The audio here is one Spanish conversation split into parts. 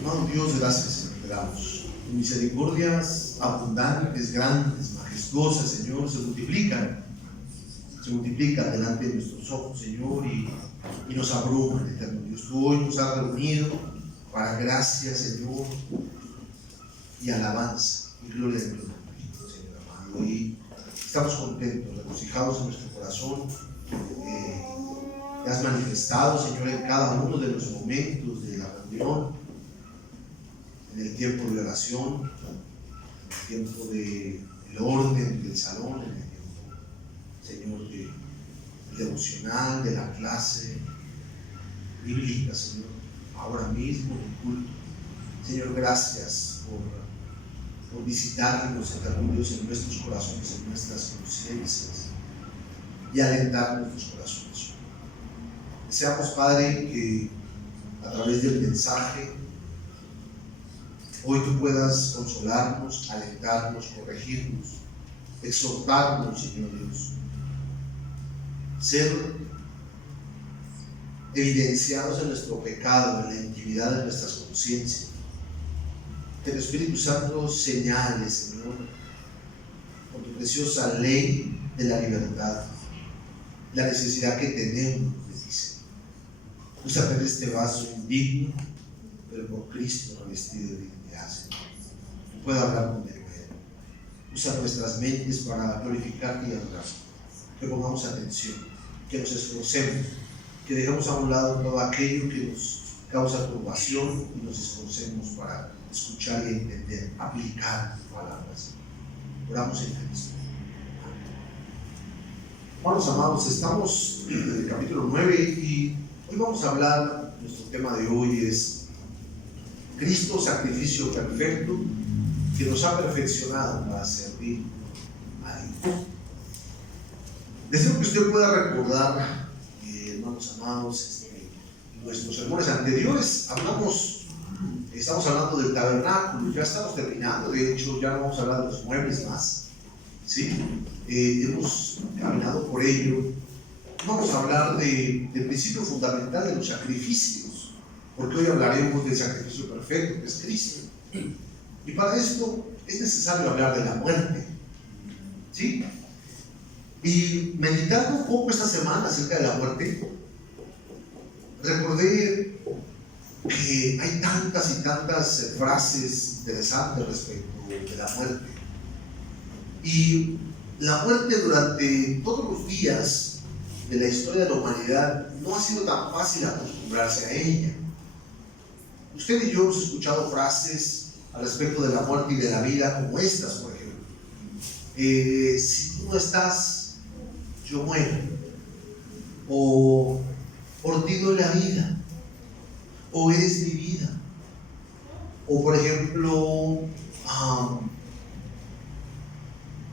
Amado Dios, gracias te damos. Tus misericordias abundantes, grandes, majestuosas, Señor, se multiplican delante de nuestros ojos, Señor, y nos abruman, eterno Dios. Tú hoy nos has reunido para gracia, Señor, y alabanza y gloria de tu nombre, Señor amado. Y estamos contentos, regocijados en nuestro corazón. Te has manifestado, Señor, en cada uno de los momentos de la reunión, en el tiempo de oración, en el tiempo del orden del salón, en el tiempo, Señor, del devocional, de la clase bíblica, Señor, ahora mismo en el culto. Señor, gracias por visitarnos, eterno Dios, en nuestros corazones, en nuestras conciencias y alentar nuestros corazones. Deseamos, Padre, que a través del mensaje hoy tú puedas consolarnos, alentarnos, corregirnos, exhortarnos, Señor Dios, ser evidenciados en nuestro pecado, en la intimidad de nuestras conciencias. Que el Espíritu Santo señale, Señor, con tu preciosa ley de la libertad, la necesidad que tenemos de ti, Señor. Usa este vaso indigno, pero por Cristo revestido de dignidad, Señor. Que pueda hablar con el Verbo. Usa nuestras mentes para glorificarte y adorar. Que pongamos atención, que nos esforcemos, que dejemos a un lado todo aquello que nos causa turbación y nos esforcemos para escuchar y entender, aplicar tus palabras. Oramos en Cristo. Hermanos amados, estamos en el capítulo 9 y hoy vamos a hablar, nuestro tema de hoy es Cristo, sacrificio perfecto, que nos ha perfeccionado para servir a Dios. Deseo que usted pueda recordar, hermanos amados, en nuestros sermones anteriores estamos hablando del tabernáculo, ya estamos terminando, de hecho ya no vamos a hablar de los muebles más, ¿sí? Hemos caminado por ello. Vamos a hablar del principio fundamental de los sacrificios, porque hoy hablaremos del sacrificio perfecto, que es Cristo. Y para esto es necesario hablar de la muerte, ¿sí? Y meditando un poco esta semana acerca de la muerte, recordé que hay tantas y tantas frases interesantes respecto de la muerte. Y la muerte durante todos los días de la historia de la humanidad no ha sido tan fácil acostumbrarse a ella. Usted y yo hemos escuchado frases al respecto de la muerte y de la vida como estas, por ejemplo. Si tú no estás, yo muero. O por ti doy la vida. O eres mi vida. O por ejemplo,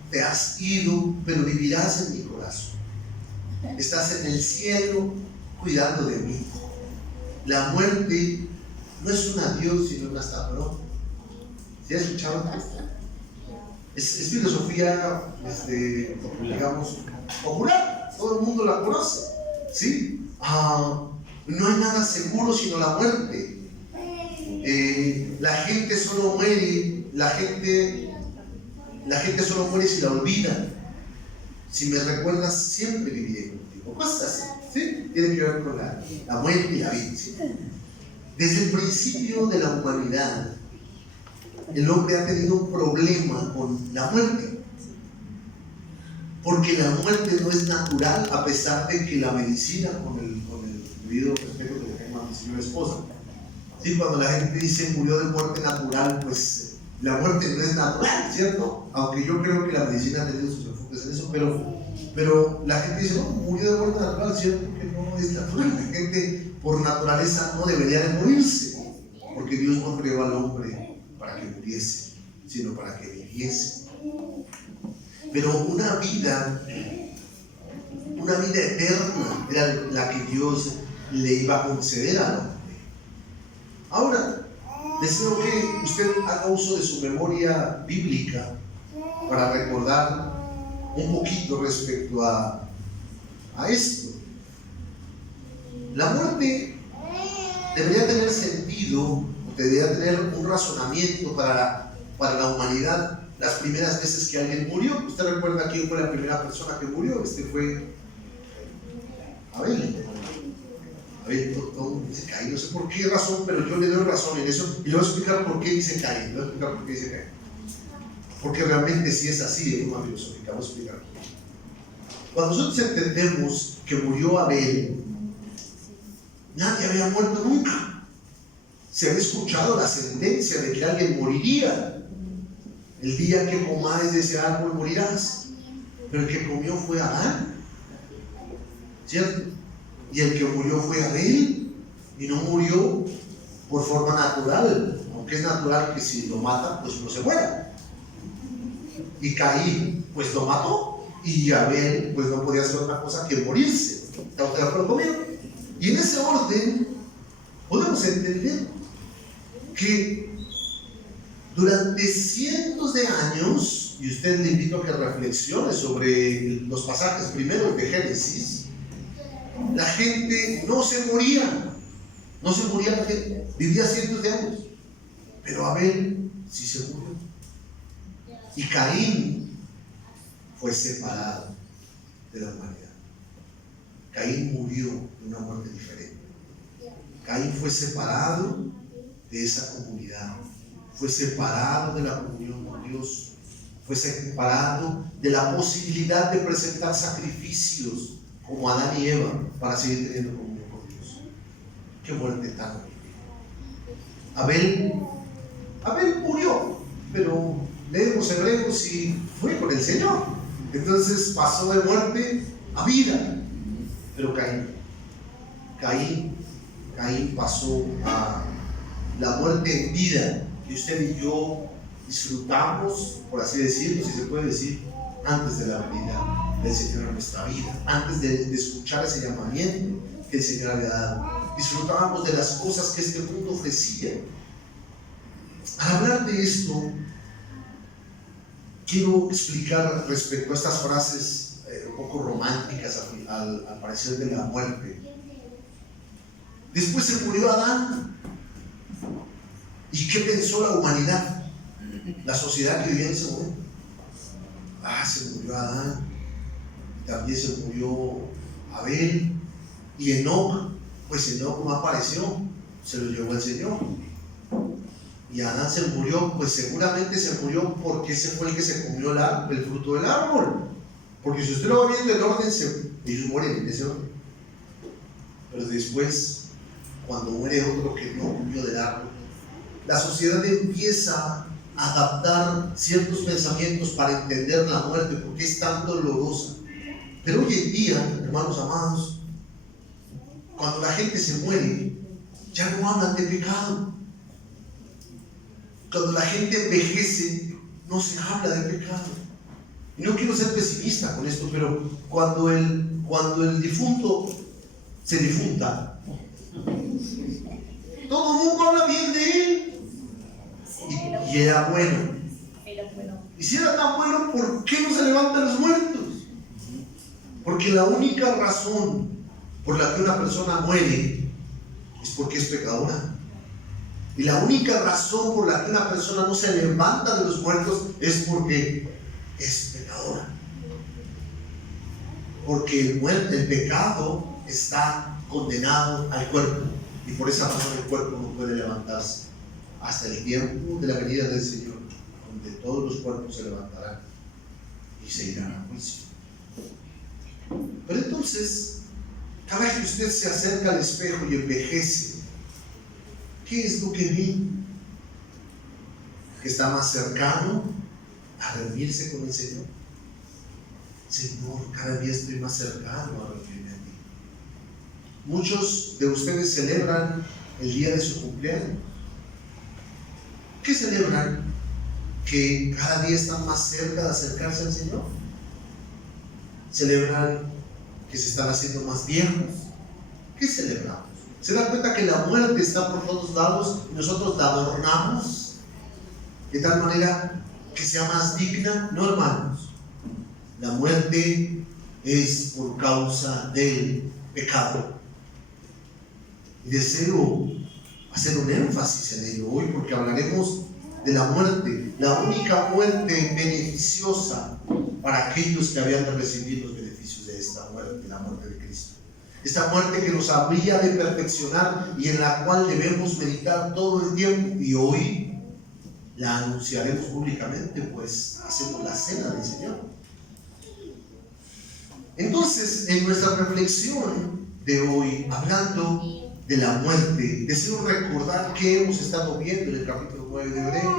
te has ido, pero vivirás en mi corazón. Estás en el cielo cuidando de mí. La muerte no es un adiós, sino un hasta pronto. ¿Sí has escuchado esto? Es filosofía, digamos, popular. Todo el mundo la conoce, ¿sí? No hay nada seguro sino la muerte. La gente solo muere, la gente solo muere si la olvida. Si me recuerdas, siempre viviré contigo. Cosas así, ¿sí? Tiene que ver con la muerte y la vida, ¿sí? Desde el principio de la humanidad, el hombre ha tenido un problema con la muerte. Porque la muerte no es natural, a pesar de que la medicina, con el debido respeto que le tengo a mi señora esposa, ¿sí? Cuando la gente dice murió de muerte natural, pues la muerte no es natural, ¿cierto? Aunque yo creo que la medicina ha tenido sus enfoques en eso, pero la gente dice, no, murió de muerte natural, ¿cierto? Que no es natural. La gente por naturaleza no debería de morirse, porque Dios no creó al hombre para que muriese, sino para que viviese. Pero una vida eterna era la que Dios le iba a conceder al hombre. Ahora, deseo que usted haga uso de su memoria bíblica para recordar un poquito respecto a esto. La muerte debería tener sentido, o debería tener un razonamiento para la humanidad. Las primeras veces que alguien murió, ¿usted recuerda quién fue la primera persona que murió? Fue Abel. Abel, todo dice Caín, no sé por qué razón, pero yo le doy razón en eso, y le voy a explicar por qué dice Caín. Porque realmente sí es así de forma filosófica. Vamos a explicar. Cuando nosotros entendemos que murió Abel, nadie había muerto nunca. Se había escuchado la sentencia de que alguien moriría. El día que comáis de ese árbol morirás. Pero el que comió fue Adán, ¿cierto? Y el que murió fue Abel. Y no murió por forma natural, aunque es natural que si lo matan, pues no se muera. Y Caín, pues lo mató. Y Abel, pues no podía hacer otra cosa que morirse. ¿Está usted de acuerdo conmigo? Y en ese orden podemos entender que durante cientos de años, y usted le invito a que reflexione sobre los pasajes primeros de Génesis, la gente no se moría la gente, vivía cientos de años, pero Abel sí se murió. Y Caín fue separado de la humanidad. Caín murió de una muerte diferente. Caín fue separado de esa comunidad, fue separado de la comunión con Dios, fue separado de la posibilidad de presentar sacrificios como Adán y Eva para seguir teniendo comunión con Dios. Qué muerte tan horrible. Abel murió, pero leemos Hebreos y fue con el Señor. Entonces pasó de muerte a vida. Pero Caín pasó a la muerte en vida que usted y yo disfrutamos, por así decirlo, si se puede decir, antes de la venida del Señor en nuestra vida, antes de escuchar ese llamamiento que el Señor había dado. Disfrutábamos de las cosas que este mundo ofrecía. Al hablar de esto, quiero explicar respecto a estas frases un poco románticas al parecer de la muerte. Después se murió Adán. ¿Y qué pensó la humanidad? La sociedad que vivía en ese momento. Se murió Adán. También se murió Abel. Y Enoc, pues Enoc no apareció, se lo llevó el Señor. Y Adán se murió, pues seguramente se murió porque ese fue el que se comió el fruto del árbol. Porque si usted lo va viendo en orden, ellos mueren en ese orden. Pero después, cuando muere otro que no comió del árbol, la sociedad empieza a adaptar ciertos pensamientos para entender la muerte, porque es tan dolorosa. Pero hoy en día, hermanos amados, cuando la gente se muere, ya no hablan de pecado. Cuando la gente envejece, no se habla de pecado. Y no quiero ser pesimista con esto, pero cuando el difunto se difunta, todo el mundo habla bien de él. Y era bueno. Y si era tan bueno, ¿por qué no se levantan los muertos? Porque la única razón por la que una persona muere es porque es pecadora. Y la única razón por la que una persona no se levanta de los muertos es porque es pecadora. Porque el pecado está condenado al cuerpo, y por esa razón el cuerpo no puede levantarse hasta el tiempo de la venida del Señor, donde todos los cuerpos se levantarán y se irán a juicio. Pero entonces, cada vez que usted se acerca al espejo y envejece, ¿qué es lo que ve? Que está más cercano a reunirse con el Señor. Señor, cada día estoy más cercano a reunirme a ti. Muchos de ustedes celebran el día de su cumpleaños. ¿Qué celebran? Que cada día están más cerca de acercarse al Señor. Celebran que se están haciendo más viejos. ¿Qué celebramos? ¿Se dan cuenta que la muerte está por todos lados y nosotros la adornamos de tal manera que sea más digna? No, hermanos. La muerte es por causa del pecado. Y deseo hacer un énfasis en ello hoy, porque hablaremos de la muerte, la única muerte beneficiosa para aquellos que habían de recibir los beneficios de esta muerte, la muerte de Cristo. Esta muerte que nos habría de perfeccionar y en la cual debemos meditar todo el tiempo, y hoy la anunciaremos públicamente, pues hacemos la cena del Señor. Entonces, en nuestra reflexión de hoy, hablando de la muerte, deseo recordar que hemos estado viendo en el capítulo 9 de Hebreos.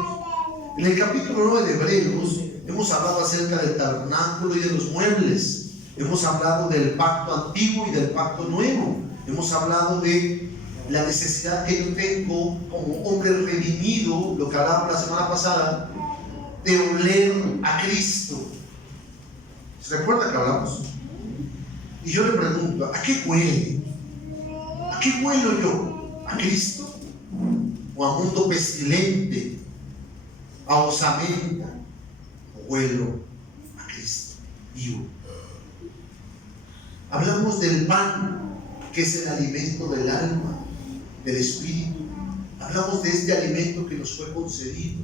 En el capítulo 9 de Hebreos hemos hablado acerca del tabernáculo y de los muebles. Hemos hablado del pacto antiguo y del pacto nuevo. Hemos hablado de la necesidad que yo tengo como hombre redimido, lo que hablábamos la semana pasada, de oler a Cristo. ¿Se recuerda que hablamos? Y yo le pregunto, ¿a qué huele? ¿A qué huelo yo? ¿A Cristo? ¿O a mundo pestilente? ¿A osamenta? ¿O huelo a Cristo vivo? Hablamos del pan, que es el alimento del alma, del espíritu. Hablamos de este alimento que nos fue concedido,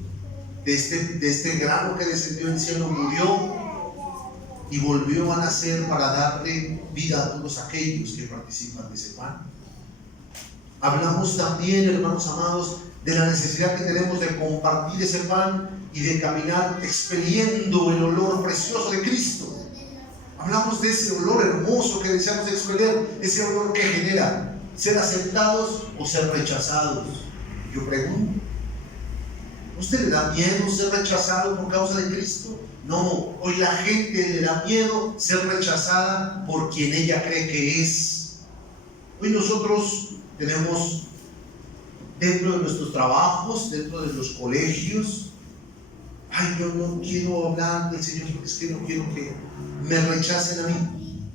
de este grano que descendió del cielo, murió y volvió a nacer para darle vida a todos aquellos que participan de ese pan. Hablamos también, hermanos amados, de la necesidad que tenemos de compartir ese pan y de caminar expeliendo el olor precioso de Cristo. Hablamos de ese olor hermoso que deseamos expeler, ese olor que genera ser aceptados o ser rechazados. Yo pregunto, ¿a usted le da miedo ser rechazado por causa de Cristo? No, hoy la gente le da miedo ser rechazada por quien ella cree que es. Hoy nosotros tenemos dentro de nuestros trabajos, dentro de los colegios, ay, yo no quiero hablar del Señor porque es que no quiero que me rechacen a mí.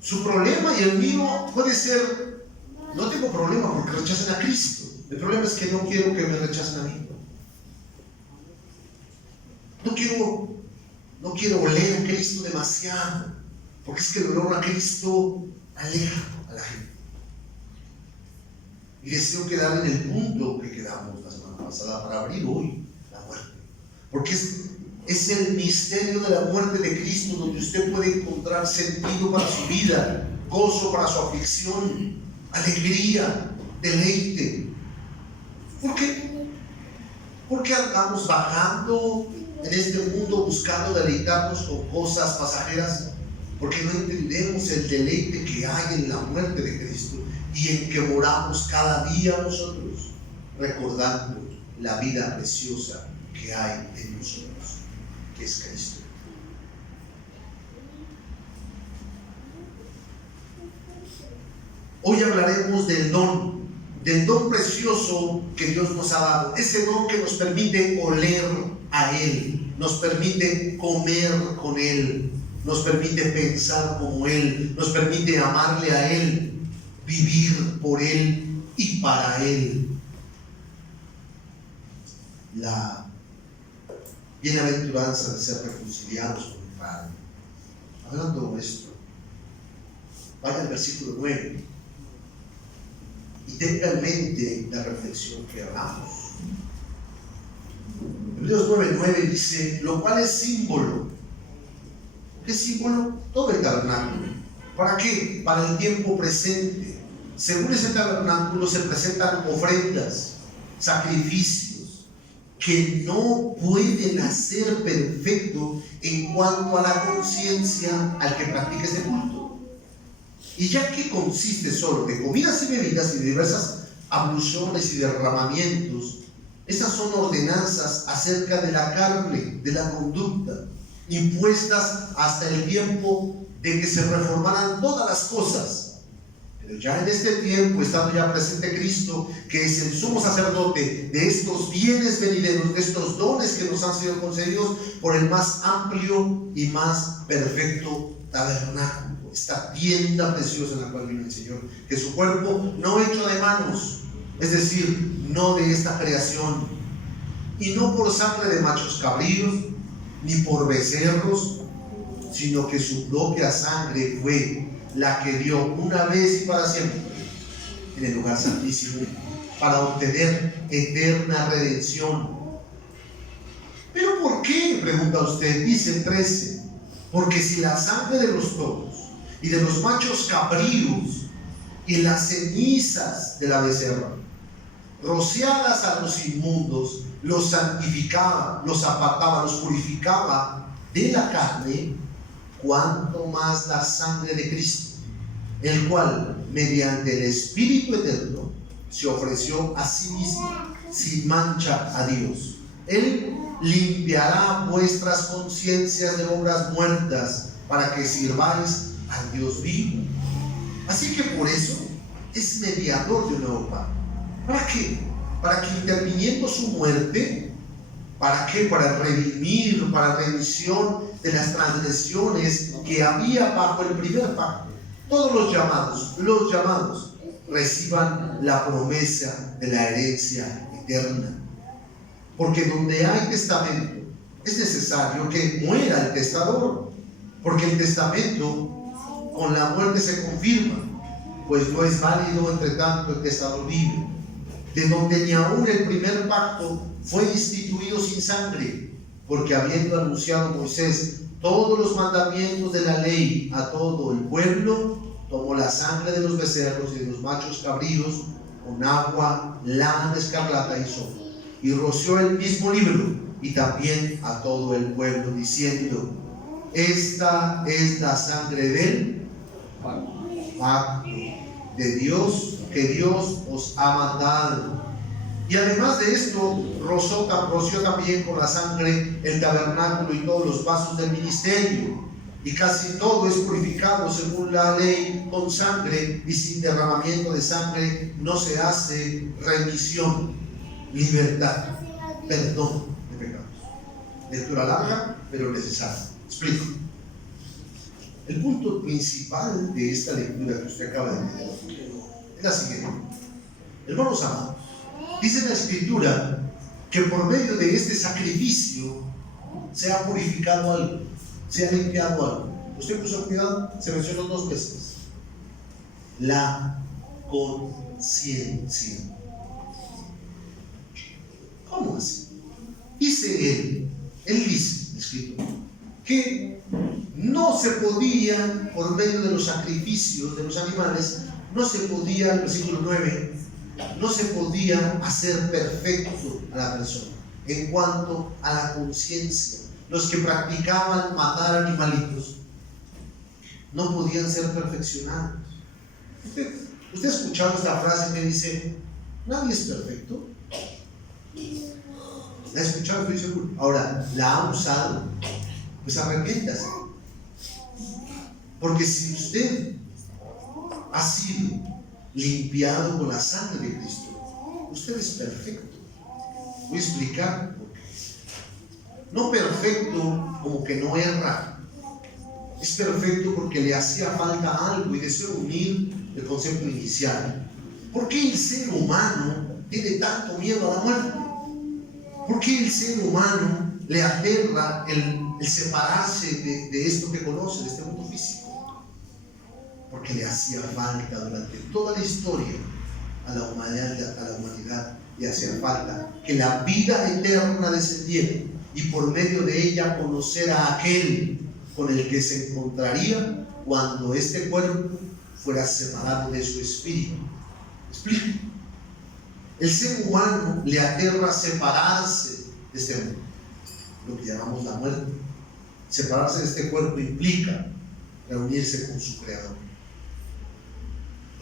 Su problema y el mío puede ser, no tengo problema porque rechacen a Cristo. El problema es que no quiero que me rechacen a mí. No quiero oler a Cristo demasiado, porque es que el olor a Cristo aleja a la gente. Y deseo quedar en el punto que quedamos la semana pasada para abrir hoy la muerte, porque es el misterio de la muerte de Cristo donde usted puede encontrar sentido para su vida, gozo para su aflicción, alegría, deleite. ¿Por qué? Porque andamos vagando en este mundo buscando deleitarnos con cosas pasajeras, porque no entendemos el deleite que hay en la muerte de Cristo y en que moramos cada día nosotros, recordando la vida preciosa que hay en nosotros, que es Cristo. Hoy hablaremos del don precioso que Dios nos ha dado, ese don que nos permite oler a Él, nos permite comer con Él, nos permite pensar como Él, nos permite amarle a Él, vivir por Él y para Él. La bienaventuranza de ser reconciliados con el Padre. Hablando de esto, vaya al versículo 9 y tenga en mente la reflexión que hablamos. Hebreos 9:9 dice, lo cual es símbolo. ¿Qué símbolo? Todo el tabernáculo. ¿Para qué? Para el tiempo presente. Según ese tabernáculo se presentan ofrendas, sacrificios, que no pueden hacer perfecto en cuanto a la conciencia al que practica ese culto. Y ya que consiste solo de comidas y bebidas y de diversas abluciones y derramamientos, estas son ordenanzas acerca de la carne, de la conducta, impuestas hasta el tiempo de que se reformaran todas las cosas. Pero ya en este tiempo, estando ya presente Cristo, que es el sumo sacerdote de estos bienes venideros, de estos dones que nos han sido concedidos por el más amplio y más perfecto tabernáculo, esta tienda preciosa en la cual vive el Señor, que su cuerpo no hecho de manos, es decir, no de esta creación, y no por sangre de machos cabríos, ni por becerros, sino que su propia sangre fue la que dio una vez y para siempre en el lugar santísimo para obtener eterna redención. ¿Pero por qué?, pregunta usted. Dice el 13: porque si la sangre de los toros y de los machos cabríos y las cenizas de la becerra, rociadas a los inmundos, los santificaba, los apartaba, los purificaba de la carne, cuánto más la sangre de Cristo, el cual mediante el Espíritu eterno se ofreció a sí mismo sin mancha a Dios. Él limpiará vuestras conciencias de obras muertas para que sirváis al Dios vivo. Así que por eso es mediador de un nuevo pacto. ¿Para qué? Para que, interviniendo su muerte, ¿para qué? Para redimir, para remisión de las transgresiones que había bajo el primer pacto. Todos los llamados reciban la promesa de la herencia eterna. Porque donde hay testamento es necesario que muera el testador, porque el testamento con la muerte se confirma, pues no es válido entre tanto el testador vive. De donde ni aún el primer pacto fue instituido sin sangre, porque habiendo anunciado Moisés todos los mandamientos de la ley a todo el pueblo, tomó la sangre de los becerros y de los machos cabríos con agua, lana de escarlata y sopo, y roció el mismo libro y también a todo el pueblo, diciendo: esta es la sangre del pacto de Dios, que Dios os ha mandado. Y además de esto, roció también con la sangre el tabernáculo y todos los vasos del ministerio. Y casi todo es purificado según la ley con sangre, y sin derramamiento de sangre no se hace remisión, libertad, perdón de pecados. Lectura larga, pero necesaria. Explico. El punto principal de esta lectura que usted acaba de leer es la siguiente. Hermanos amados, dice la Escritura que por medio de este sacrificio se ha purificado algo, se ha limpiado algo. Usted puso cuidado, se mencionó 2 veces: la conciencia. ¿Cómo así? Dice él dice, escrito, que no se podía, por medio de los sacrificios de los animales, no se podía, el versículo 9, no se podía hacer perfecto a la persona en cuanto a la conciencia. Los que practicaban matar animalitos no podían ser perfeccionados. ¿Usted ha escuchado esta frase que dice: nadie es perfecto? ¿La ha escuchado? Estoy seguro. Ahora, ¿la ha usado? Pues arrepiéntase. Porque si usted ha sido limpiado con la sangre de Cristo, usted es perfecto. Voy a explicar por qué. No perfecto como que no erra. Es perfecto porque le hacía falta algo, y deseo unir el concepto inicial. ¿Por qué el ser humano tiene tanto miedo a la muerte? ¿Por qué el ser humano le aterra el separarse de esto que conoce, de este mundo físico? Porque le hacía falta durante toda la historia a la humanidad le hacía falta que la vida eterna descendiera, y por medio de ella conocer a aquel con el que se encontraría cuando este cuerpo fuera separado de su espíritu. ¿Explico? El ser humano le aterra separarse de este mundo, lo que llamamos la muerte. Separarse de este cuerpo implica reunirse con su Creador.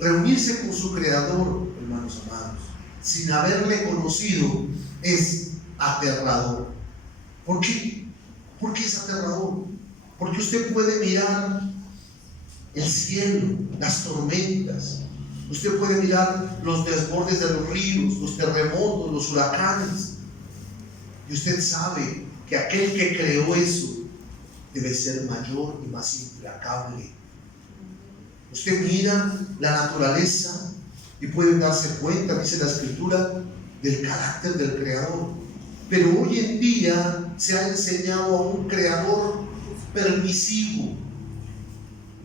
Reunirse con su Creador, hermanos amados, sin haberle conocido, es aterrador. ¿Por qué? ¿Por qué es aterrador? Porque usted puede mirar el cielo, las tormentas, usted puede mirar los desbordes de los ríos, los terremotos, los huracanes, y usted sabe que aquel que creó eso debe ser mayor y más implacable. Usted mira la naturaleza y puede darse cuenta, dice la Escritura, del carácter del Creador. Pero hoy en día se ha enseñado a un Creador permisivo,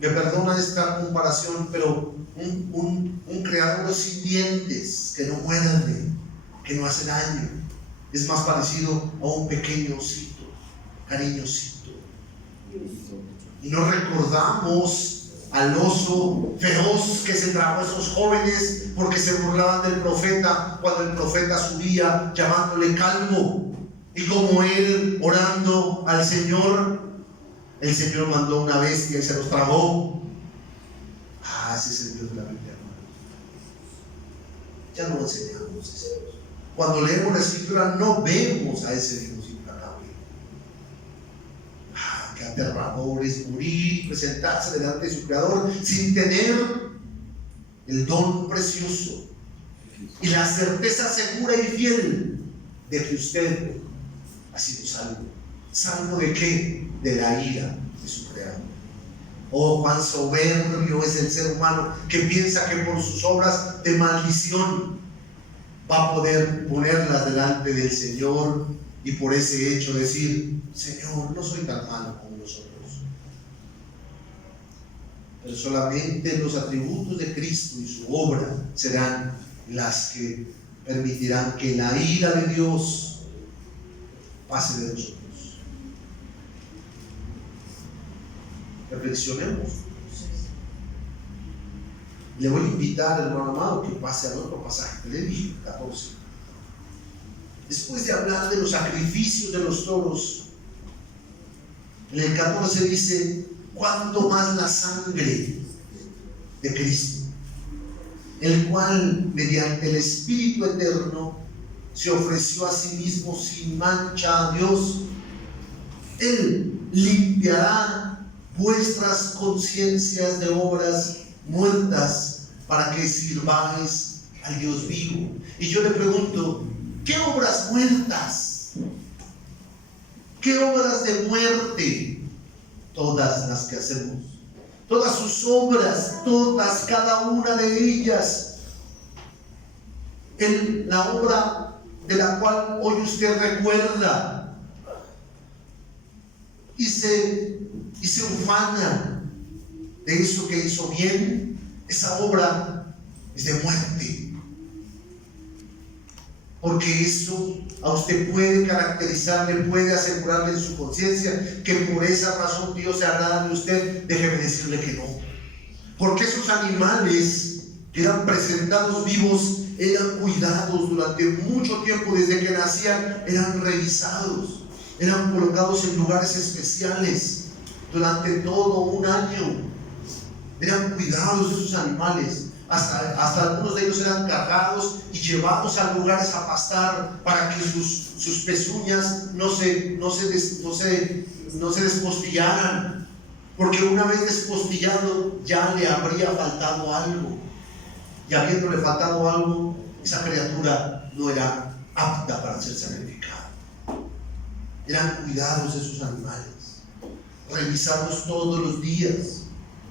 Me perdona esta comparación, pero un criadero sin dientes, que no muerde, que no hace daño, es más parecido a un pequeño osito, cariñosito. Y no recordamos al oso feroz que se tragó a esos jóvenes porque se burlaban del profeta cuando el profeta subía llamándole calvo. Y como él orando al Señor, el Señor mandó una bestia y se los tragó. Ese es el Dios de la Biblia, hermano. Ya lo enseñamos. Cuando leemos la Escritura no vemos a ese Dios implacable. Qué aterrador es morir, presentarse delante de su Creador sin tener el don precioso y la certeza segura y fiel de que usted ha sido salvo. ¿Salvo de qué? De la ira de su Creador. Oh, cuán soberbio es el ser humano que piensa que por sus obras de maldición va a poder ponerlas delante del Señor y por ese hecho decir: Señor, no soy tan malo como los otros. Pero solamente los atributos de Cristo y su obra serán las que permitirán que la ira de Dios pase de nosotros. Reflexionemos. Le voy a invitar, hermano amado, que pase al otro pasaje que le dije, 14. Después de hablar de los sacrificios de los toros, en el 14 dice: cuánto más la sangre de Cristo, el cual mediante el Espíritu eterno se ofreció a sí mismo sin mancha a Dios. Él limpiará vuestras conciencias de obras muertas para que sirváis al Dios vivo. Y yo le pregunto: ¿qué obras muertas? ¿Qué obras de muerte? Todas las que hacemos, todas sus obras, todas, cada una de ellas. La obra de la cual hoy usted recuerda y se ufana de eso que hizo bien, esa obra es de muerte. Porque eso a usted puede caracterizarle, puede asegurarle en su conciencia que por esa razón Dios se agrada de usted. Déjeme decirle que no. Porque esos animales que eran presentados vivos eran cuidados durante mucho tiempo, desde que nacían eran revisados, eran colocados en lugares especiales durante todo un año. Eran cuidados de esos animales. Hasta algunos de ellos eran cargados y llevados a lugares a pastar para que sus pezuñas no se despostillaran, porque una vez despostillado ya le habría faltado algo, y habiéndole faltado algo, esa criatura no era apta para ser sacrificada. Eran cuidados de esos animales, revisados todos los días,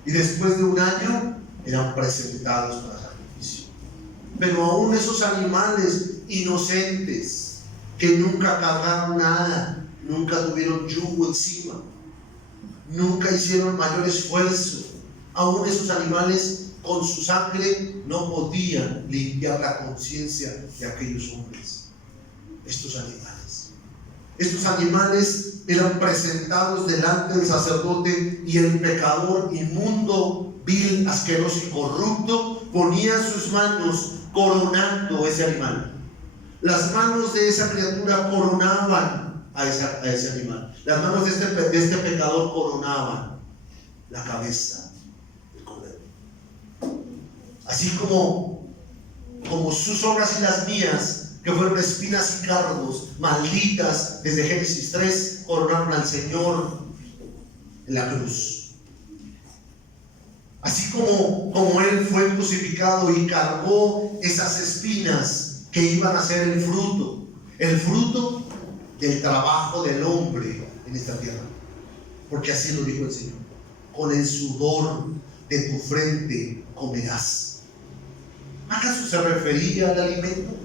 y después de un año eran presentados para sacrificio. Pero aún esos animales inocentes que nunca cargaron nada, nunca tuvieron yugo encima, nunca hicieron mayor esfuerzo, aún esos animales con su sangre no podían limpiar la conciencia de aquellos hombres. Estos animales eran presentados delante del sacerdote, y el pecador inmundo, vil, asqueroso y corrupto ponía sus manos coronando ese animal. Las manos de esa criatura coronaban a ese animal. Las manos de este pecador coronaban la cabeza del cordero. Así como sus obras y las mías, que fueron espinas y cardos, malditas desde Génesis 3, coronaron al Señor en la cruz. Así como Él fue crucificado y cargó esas espinas que iban a ser el fruto del trabajo del hombre en esta tierra. Porque así lo dijo el Señor: con el sudor de tu frente comerás. ¿Acaso se refería al alimento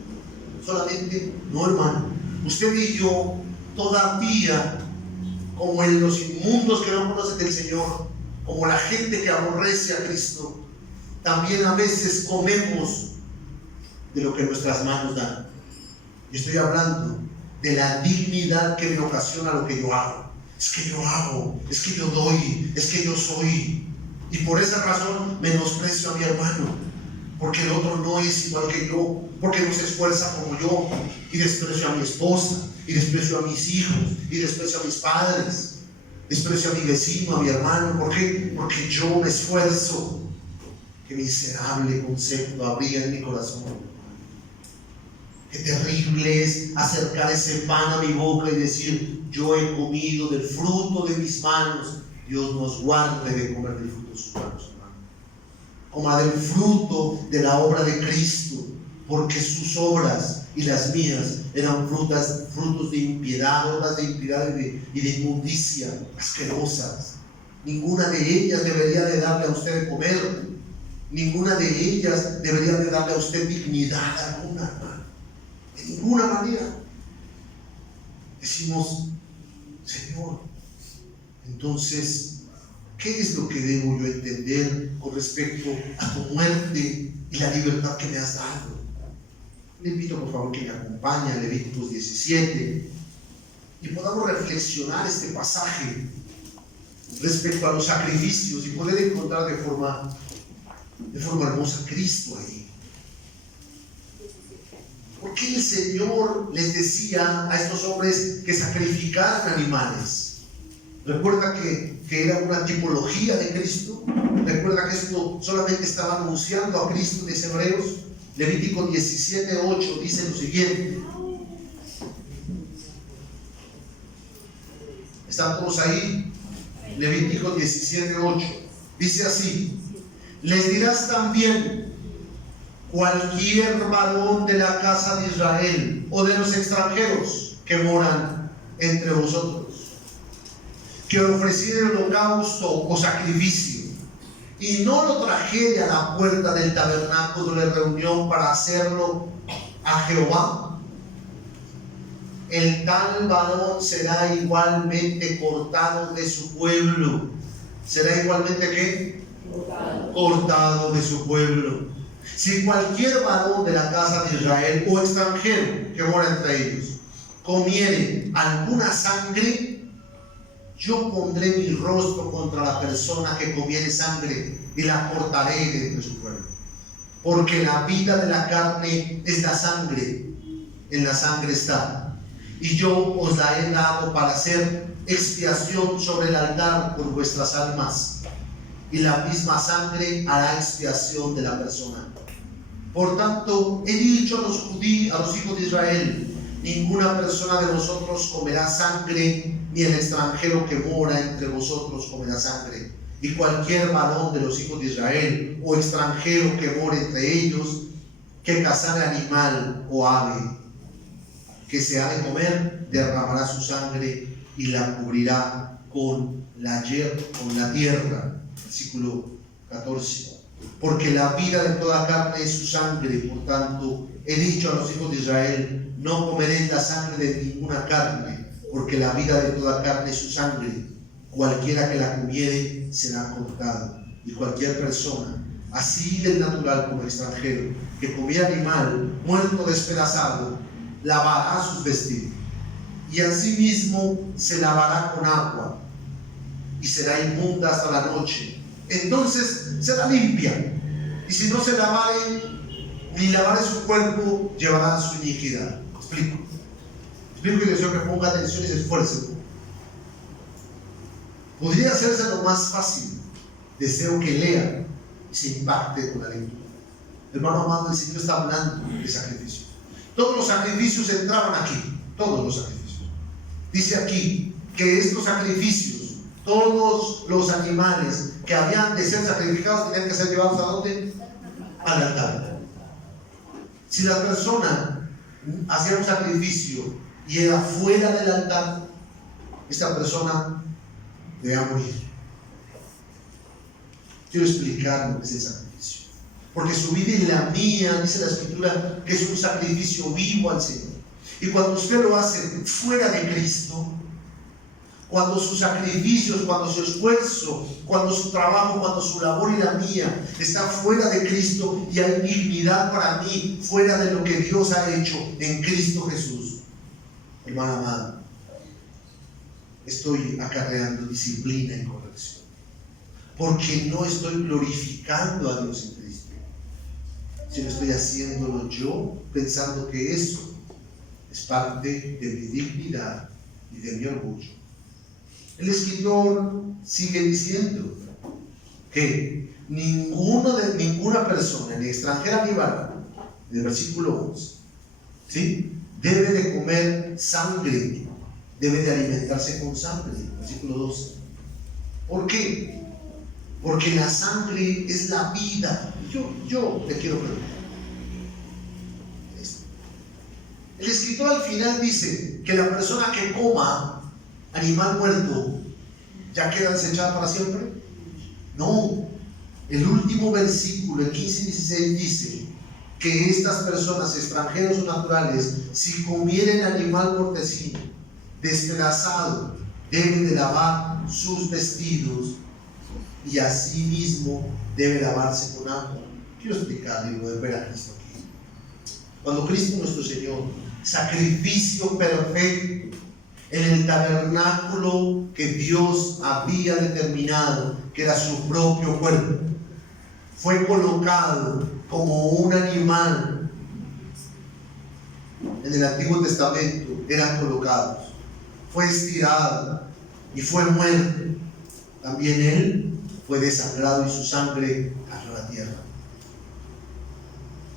solamente? No, hermano. Usted y yo todavía, como en los inmundos que no conocen del Señor, como la gente que aborrece a Cristo, también a veces comemos de lo que nuestras manos dan. Y estoy hablando de la dignidad que me ocasiona lo que yo hago. Es que yo hago, es que yo doy, es que yo soy. Y por esa razón menosprecio a mi hermano, porque el otro no es igual que yo, porque no se esfuerza como yo, y desprecio a mi esposa, y desprecio a mis hijos, y desprecio a mis padres, desprecio a mi vecino, a mi hermano. ¿Por qué? Porque yo me esfuerzo. Qué miserable concepto habría en mi corazón. Qué terrible es acercar ese pan a mi boca y decir: yo he comido del fruto de mis manos. Dios nos guarde de comer del fruto de sus manos, hermano. Coma del fruto de la obra de Cristo, porque sus obras y las mías eran frutos de impiedad, obras de impiedad y de inmundicia, asquerosas. Ninguna de ellas debería de darle a usted de comer. Ninguna de ellas debería de darle a usted dignidad alguna, hermano. De ninguna manera. Decimos: Señor, entonces, ¿qué es lo que debo yo entender con respecto a tu muerte y la libertad que me has dado? Le invito por favor que me acompañe a Levíticos 17 y podamos reflexionar este pasaje respecto a los sacrificios y poder encontrar de forma hermosa a Cristo ahí. ¿Por qué el Señor les decía a estos hombres que sacrificaran animales? Recuerda que era una tipología de Cristo. Recuerda que esto solamente estaba anunciando a Cristo de Hebreos. Levítico 17:8 dice lo siguiente. ¿Están todos ahí? Levítico 17:8 dice así: les dirás también: cualquier varón de la casa de Israel o de los extranjeros que moran entre vosotros, que ofreciere holocausto o sacrificio, y no lo trajere a la puerta del tabernáculo de reunión para hacerlo a Jehová, el tal varón será igualmente cortado de su pueblo. ¿Será igualmente qué? Cortado de su pueblo. Si cualquier varón de la casa de Israel o extranjero que mora entre ellos comiere alguna sangre, yo pondré mi rostro contra la persona que comiere sangre y la cortaré de entre su pueblo. Porque la vida de la carne es la sangre, en la sangre está. Y yo os la he dado para hacer expiación sobre el altar por vuestras almas. Y la misma sangre hará expiación de la persona. Por tanto, he dicho a los hijos de Israel: ninguna persona de vosotros comerá sangre, ni el extranjero que mora entre vosotros comerá sangre. Y cualquier varón de los hijos de Israel o extranjero que more entre ellos, que cazare animal o ave que se ha de comer, derramará su sangre y la cubrirá con la tierra. Versículo 14. Porque la vida de toda carne es su sangre. Por tanto, he dicho a los hijos de Israel: no comeréis la sangre de ninguna carne, porque la vida de toda carne es su sangre. Cualquiera que la comiere será cortado. Y cualquier persona, así del natural como extranjero, que comiera animal muerto despedazado, lavará sus vestidos, y asimismo se lavará con agua, y será inmunda hasta la noche. Entonces será limpia, y si no se lavare ni lavare su cuerpo, llevará su iniquidad. Explico y deseo que ponga atención y se esfuerce. Podría hacerse lo más fácil. Deseo que lea y se impacte con la lectura. Hermano amado, el Señor está hablando de sacrificios. Todos los sacrificios entraban aquí. Todos los sacrificios. Dice aquí que estos sacrificios, todos los animales que habían de ser sacrificados, tenían que ser llevados ¿a dónde? Al altar. Si la persona hacía un sacrificio y era fuera del altar, esta persona debía morir. Quiero explicar lo que es el sacrificio, porque su vida y la mía, dice la Escritura, que es un sacrificio vivo al Señor. Y cuando usted lo hace fuera de Cristo, cuando sus sacrificios, cuando su esfuerzo, cuando su trabajo, cuando su labor y la mía está fuera de Cristo y hay dignidad para mí fuera de lo que Dios ha hecho en Cristo Jesús, hermano amado, estoy acarreando disciplina y corrección, porque no estoy glorificando a Dios en Cristo, sino estoy haciéndolo yo, pensando que eso es parte de mi dignidad y de mi orgullo. El escritor sigue diciendo que ninguna persona, ni extranjera ni varón, en el versículo 11, ¿sí?, debe de comer sangre, debe de alimentarse con sangre, versículo 12. ¿Por qué? Porque la sangre es la vida. Yo te quiero preguntar esto. El escritor al final dice que la persona que coma animal muerto ya queda desechada para siempre. No, el último versículo, el 15 y 16, dice que estas personas, extranjeros o naturales, si comieren animal mortecino despedazado, deben de lavar sus vestidos y asimismo debe lavarse con agua. Quiero explicar y poder ver a Cristo aquí. Cuando Cristo nuestro Señor, sacrificio perfecto en el tabernáculo que Dios había determinado, que era su propio cuerpo, fue colocado como un animal. En el Antiguo Testamento eran colocados, fue estirado y fue muerto. También Él fue desangrado y su sangre cayó a la tierra.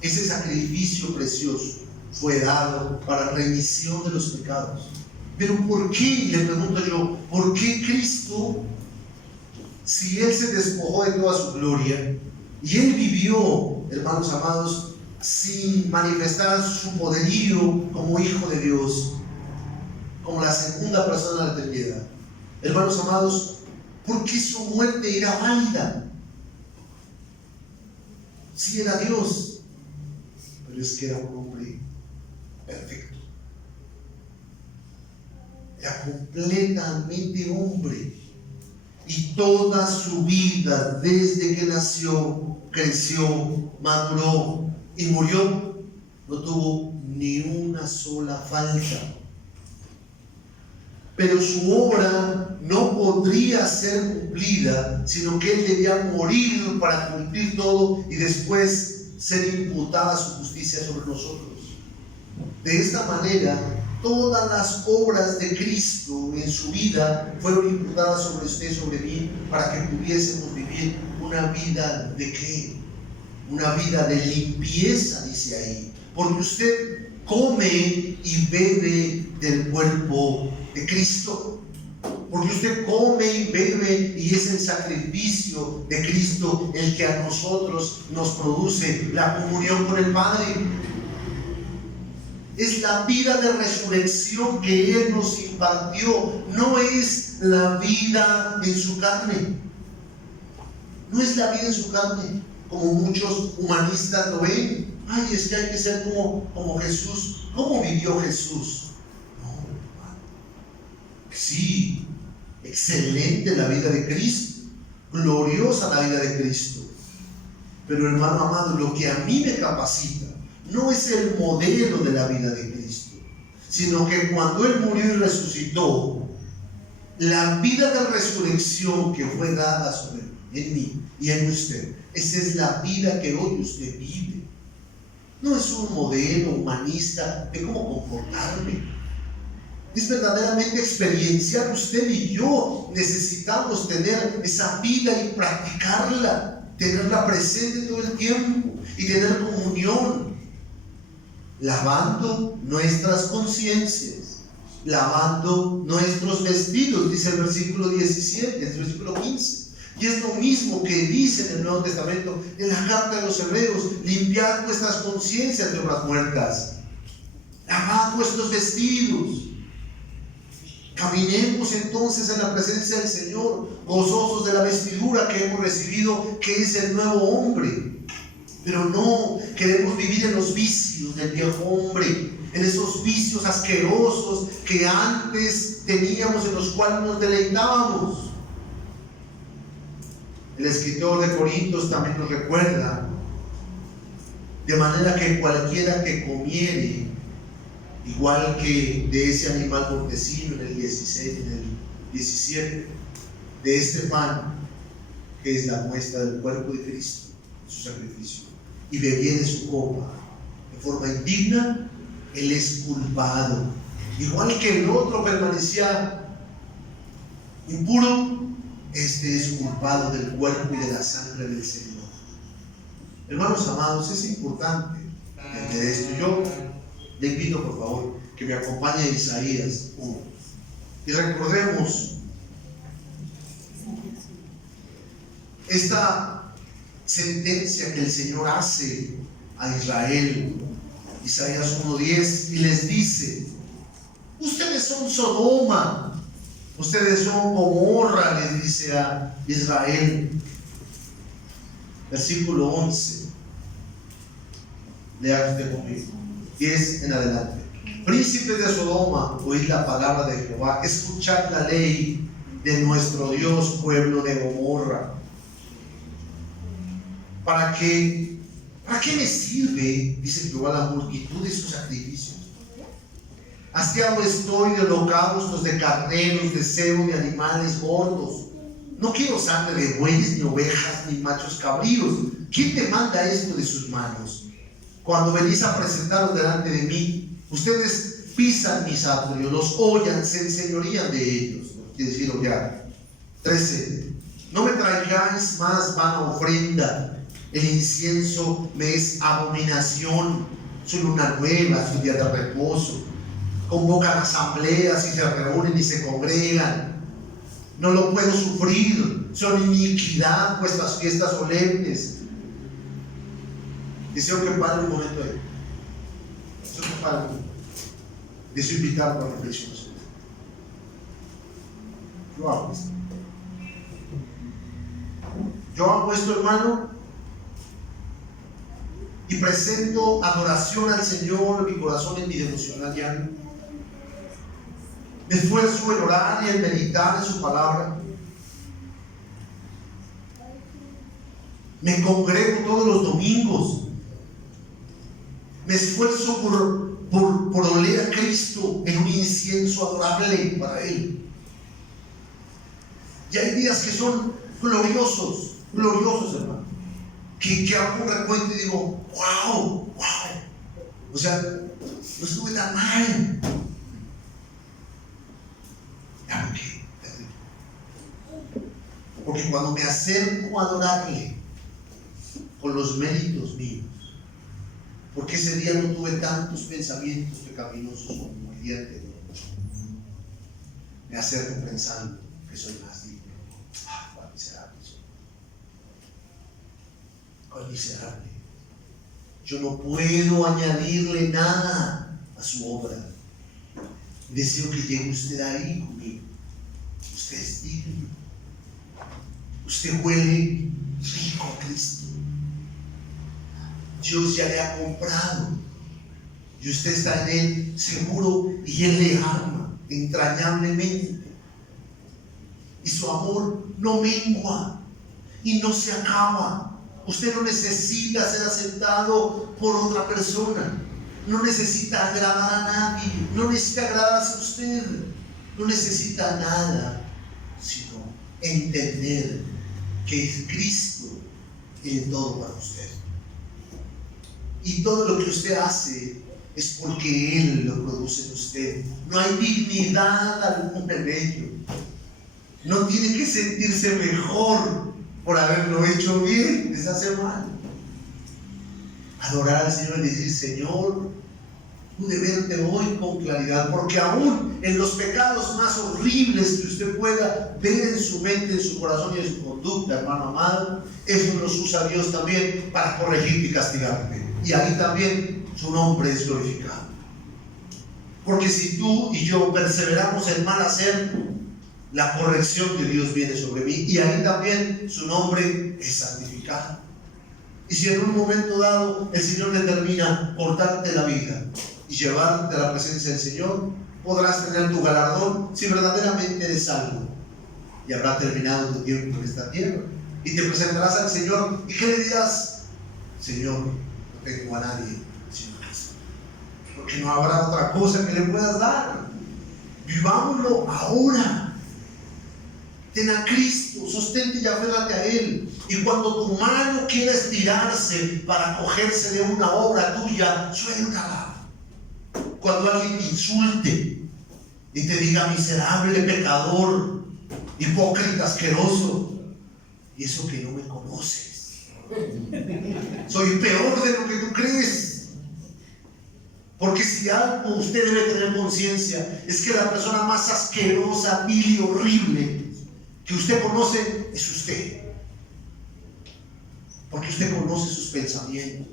Ese sacrificio precioso fue dado para remisión de los pecados. Pero ¿por qué? Le pregunto yo, ¿por qué Cristo, si Él se despojó de toda su gloria y Él vivió, hermanos amados, sin manifestar su poderío como Hijo de Dios, como la segunda persona de la eternidad? Hermanos amados, ¿por qué su muerte era válida? Sí, era Dios, pero es que era un hombre perfecto. Era completamente hombre, y toda su vida, desde que nació, creció, maduró y murió, no tuvo ni una sola falta. Pero su obra no podría ser cumplida, sino que Él debía morir para cumplir todo y después ser imputada su justicia sobre nosotros. De esta manera, todas las obras de Cristo en su vida fueron imputadas sobre usted y sobre mí, para que pudiésemos vivir una vida ¿de qué? Una vida de limpieza, dice ahí. Porque usted come y bebe del cuerpo de Cristo. Porque usted come y bebe y es el sacrificio de Cristo el que a nosotros nos produce la comunión con el Padre. Es la vida de resurrección que Él nos impartió, no es la vida en su carne. No es la vida en su carne, como muchos humanistas lo ven. Ay, es que hay que ser como Jesús. ¿Cómo vivió Jesús? No, hermano. Sí, excelente la vida de Cristo, gloriosa la vida de Cristo. Pero, hermano amado, lo que a mí me capacita no es el modelo de la vida de Cristo, sino que cuando Él murió y resucitó, la vida de resurrección que fue dada sobre en mí y en usted, esa es la vida que hoy usted vive. No es un modelo humanista de cómo comportarme. Es verdaderamente experienciar. Usted y yo necesitamos tener esa vida y practicarla, tenerla presente todo el tiempo y tener comunión, lavando nuestras conciencias, lavando nuestros vestidos, dice el versículo 17, el versículo 15. Y es lo mismo que dice en el Nuevo Testamento, en la carta de los Hebreos: limpiad vuestras conciencias de obras muertas, lavad vuestros vestidos. Caminemos entonces en la presencia del Señor, gozosos de la vestidura que hemos recibido, que es el nuevo hombre. Pero no queremos vivir en los vicios del viejo hombre, en esos vicios asquerosos que antes teníamos, en los cuales nos deleitábamos. El escritor de Corintios también nos recuerda: de manera que cualquiera que comiere, igual que de ese animal mortecino, en el 16, en el 17, de este pan, que es la muestra del cuerpo de Cristo, su sacrificio, y bebiere su copa de forma indigna, él es culpado. Igual que el otro permanecía impuro, este es culpado del cuerpo y de la sangre del Señor. Hermanos amados, es importante entender esto. Yo le invito, por favor, que me acompañe a Isaías 1 y recordemos esta sentencia que el Señor hace a Israel. Isaías 1:10, y les dice: ustedes son Sodoma, ustedes son Gomorra, les dice a Israel. Versículo 11, lea usted conmigo, 10 en adelante. Príncipes de Sodoma, oíd la palabra de Jehová, escuchad la ley de nuestro Dios, pueblo de Gomorra. ¿Para qué me sirve, dice Jehová, la multitud de sus sacrificios? Hastiado estoy de holocaustos, de carneros, de cebo, de animales gordos. No quiero sangre de bueyes, ni ovejas, ni machos cabríos. ¿Quién te manda esto de sus manos? Cuando venís a presentaros delante de mí, ustedes pisan mis atrios, los hollan, se enseñorían de ellos. Quiere decir hollar. 13. No me traigáis más vana ofrenda. El incienso me es abominación. Su luna nueva, su día de reposo. Convocan asambleas y se reúnen y se congregan. No lo puedo sufrir. Son iniquidad vuestras fiestas solemnes. Deseo que pare un momento ahí. Deseo que pare un momento. Deseo invitar por reflexiones. Yo hago esto. Yo hago esto, hermano, y presento adoración al Señor en mi corazón, en mi devocional diario. Me esfuerzo en orar y en meditar en su palabra. Me congrego todos los domingos. Me esfuerzo por oler a Cristo en un incienso adorable para Él. Y hay días que son gloriosos, hermano. Que hago un recuento y digo: wow. O sea, no estuve tan mal. ¿Por qué? Porque cuando me acerco a adorarle con los méritos míos, porque ese día no tuve tantos pensamientos pecaminosos como el día anterior, me acerco pensando que soy más digno. Cuán miserable soy. Cuán miserable. Yo no puedo añadirle nada a su obra. Deseo que llegue usted ahí conmigo. Usted es digno. Usted huele rico a Cristo. Dios ya le ha comprado. Y usted está en Él seguro, y Él le ama entrañablemente. Y su amor no mengua y no se acaba. Usted no necesita ser aceptado por otra persona. No necesita agradar a nadie. No necesita agradarse a usted. No necesita nada, sino entender que es Cristo el todo para usted. Y todo lo que usted hace es porque Él lo produce en usted. No hay dignidad alguna en ello. No tiene que sentirse mejor por haberlo hecho bien, les hace mal. Adorar al Señor y decir: Señor, pude verte hoy con claridad, porque aún en los pecados más horribles que usted pueda ver en su mente, en su corazón y en su conducta, hermano amado, eso los usa Dios también para corregirte y castigarte. Y ahí también su nombre es glorificado. Porque si tú y yo perseveramos en mal hacer, la corrección de Dios viene sobre mí, y ahí también su nombre es santificado. Y si en un momento dado el Señor determina cortarte la vida y llevarte a la presencia del Señor, podrás tener tu galardón si verdaderamente eres salvo. Y habrá terminado tu tiempo en esta tierra. Y te presentarás al Señor. ¿Y qué le dirás? Señor, no tengo a nadie sino Cristo. Porque no habrá otra cosa que le puedas dar. Vivámoslo ahora. Ten a Cristo, sostente y aférrate a Él. Y cuando tu mano quiera estirarse para cogerse de una obra tuya, suéltala. Cuando alguien te insulte y te diga miserable, pecador, hipócrita, asqueroso, y eso que no me conoces, soy peor de lo que tú crees. Porque si algo usted debe tener conciencia, es que la persona más asquerosa, vil y horrible que usted conoce es usted. Porque usted conoce sus pensamientos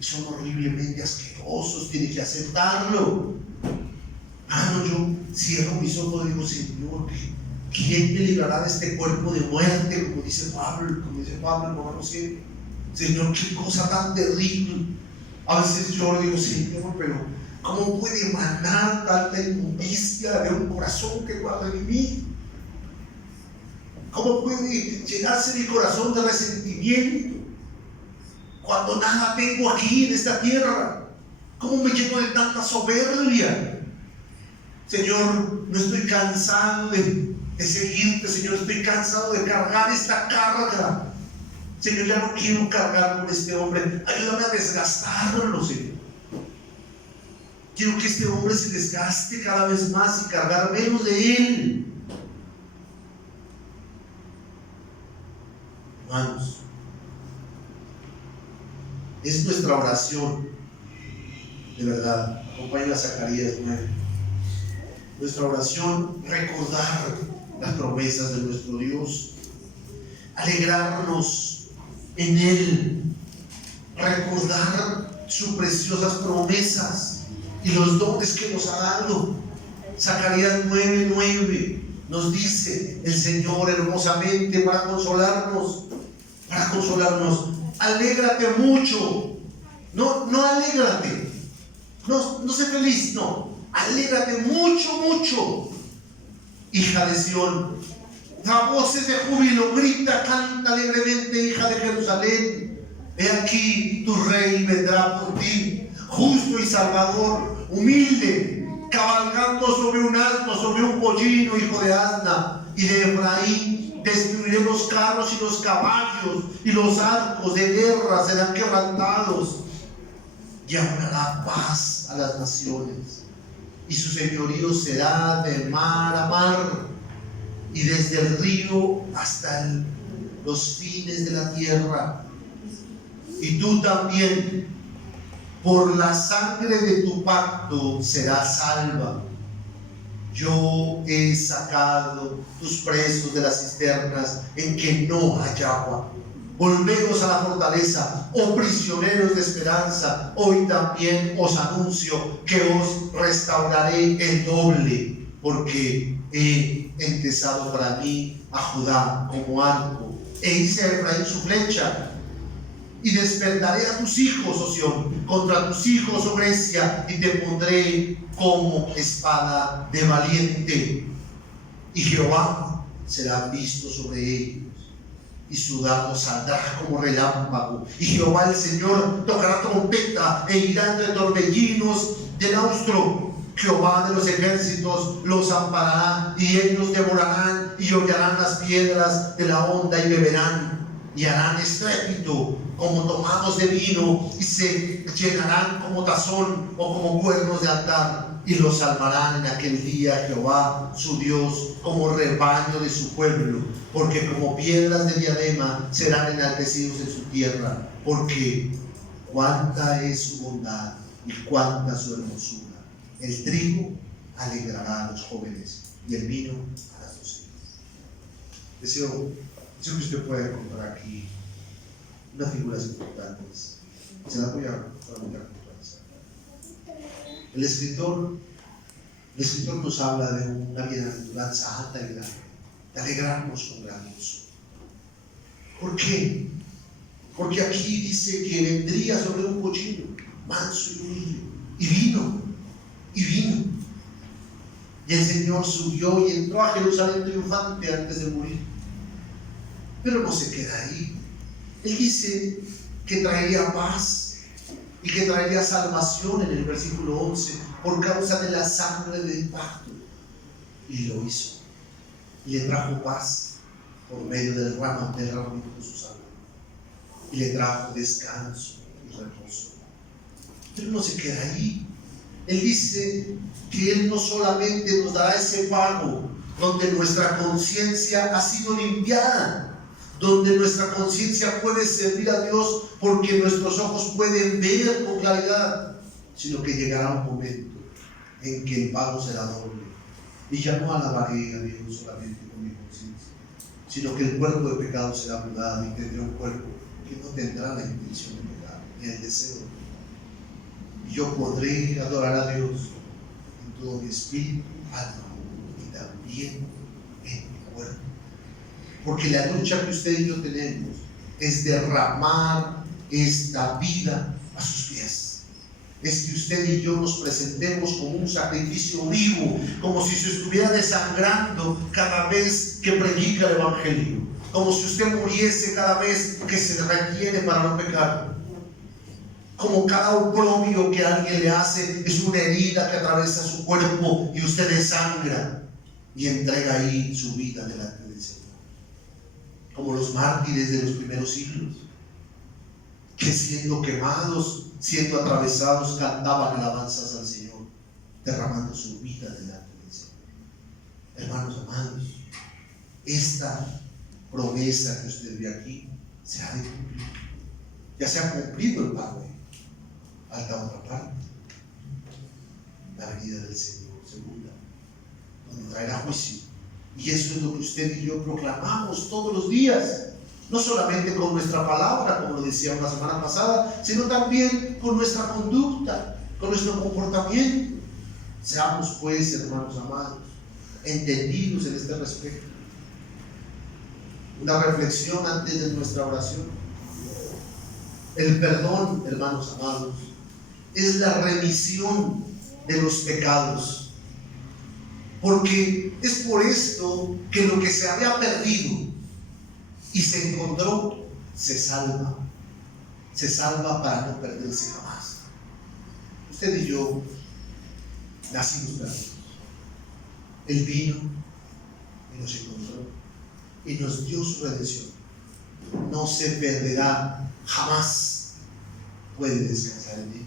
y son horriblemente asquerosos. Tiene que aceptarlo. No, yo cierro mis ojos y digo, Señor, ¿quién me librará de este cuerpo de muerte? Como dice Pablo en Romanos 7. Señor, qué cosa tan terrible. A veces yo digo, Señor, pero ¿cómo puede emanar tanta inmundicia de un corazón que guarda en mí? ¿Cómo puede llenarse mi corazón de resentimiento cuando nada tengo aquí en esta tierra? ¿Cómo me lleno de tanta soberbia? Señor, no estoy cansado de seguirte, Señor, estoy cansado de cargar esta carga. Señor, ya no quiero cargar con este hombre. Ayúdame a desgastarlo, Señor. Quiero que este hombre se desgaste cada vez más y cargar menos de él. Hermanos, es nuestra oración, de verdad. Acompáñenme a Zacarías 9. Nuestra oración, recordar las promesas de nuestro Dios, alegrarnos en Él, recordar sus preciosas promesas y los dones que nos ha dado. Zacarías 9:9 nos dice el Señor hermosamente para consolarnos, alégrate mucho. No alégrate, no sé feliz, no, alégrate mucho, hija de Sión. Da voces de júbilo, grita, canta alegremente, hija de Jerusalén. He aquí tu rey vendrá por ti, justo y salvador, humilde, cabalgando sobre un asno, sobre un pollino, hijo de asna. Y de Efraín destruiré los carros y los caballos, y los arcos de guerra serán quebrantados. Y habrá paz a las naciones, y su señorío será de mar a mar, y desde el río hasta los fines de la tierra. Y tú también, por la sangre de tu pacto, serás salva. Yo he sacado tus presos de las cisternas en que no hay agua. Volveos a la fortaleza, oh prisioneros de esperanza. Hoy también os anuncio que os restauraré el doble, porque he entesado para mí a Judá como arco, e hice a Efraín su flecha. Y despertaré a tus hijos, oh Sión, contra tus hijos, oh Grecia, y te pondré como espada de valiente. Y Jehová será visto sobre ellos, y su dardo saldrá como relámpago. Y Jehová el Señor tocará trompeta, e irá entre torbellinos del austro. Jehová de los ejércitos los amparará, y ellos devorarán y hollarán las piedras de la honda y beberán, y harán estrépito como tomados de vino, y se llenarán como tazón o como cuernos de altar. Y los salvarán en aquel día Jehová su Dios como rebaño de su pueblo, porque como piedras de diadema serán enaltecidos en su tierra. Porque cuánta es su bondad y cuánta su hermosura. El trigo alegrará a los jóvenes y el vino a las doncellas. Deseo que usted pueda encontrar aquí unas figuras importantes. Se las voy a comentar. El escritor nos habla de una bienaventuranza alta y grande, de alegrarnos con gran gozo. ¿Por qué? Porque aquí dice que vendría sobre un pollino manso y humilde. Y vino. Y el Señor subió y entró a Jerusalén triunfante antes de morir. Pero no se queda ahí. Él dice que traería paz y que traería salvación en el versículo 11 por causa de la sangre del pacto. Y lo hizo. Y le trajo paz por medio del derramamiento de su sangre. Y le trajo descanso y reposo. Pero no se queda ahí. Él dice que Él no solamente nos dará ese pago donde nuestra conciencia ha sido limpiada, donde nuestra conciencia puede servir a Dios porque nuestros ojos pueden ver con claridad, sino que llegará un momento en que el pago será doble. Y ya no alabaré a Dios solamente con mi conciencia, sino que el cuerpo de pecado será mudado y tendré un cuerpo que no tendrá la intención de pecar ni el deseo. Y yo podré adorar a Dios en todo mi espíritu, alma y también en mi cuerpo. Porque la lucha que usted y yo tenemos es derramar esta vida a sus pies. Es que usted y yo nos presentemos como un sacrificio vivo, como si se estuviera desangrando cada vez que predica el Evangelio, como si usted muriese cada vez que se retiene para no pecar. Como cada oprobio que alguien le hace es una herida que atraviesa su cuerpo y usted desangra y entrega ahí su vida delante del Señor. Como los mártires de los primeros siglos, que siendo quemados, siendo atravesados, cantaban alabanzas al Señor, derramando su vida delante del Señor. Hermanos amados, esta promesa que usted ve aquí se ha de cumplir. Ya se ha cumplido el pago. Falta otra parte, la venida del Señor segunda, donde traerá juicio. Y eso es lo que usted y yo proclamamos todos los días, no solamente con nuestra palabra, como lo decía la semana pasada, sino también con nuestra conducta, con nuestro comportamiento. Seamos pues, hermanos amados, entendidos en este respecto. Una reflexión antes de nuestra oración. El perdón, hermanos amados, es la remisión de los pecados, porque es por esto que lo que se había perdido y se encontró se salva para no perderse jamás. Usted y yo nacimos perdidos. Él vino y nos encontró y nos dio su redención. No se perderá jamás, puede descansar en él.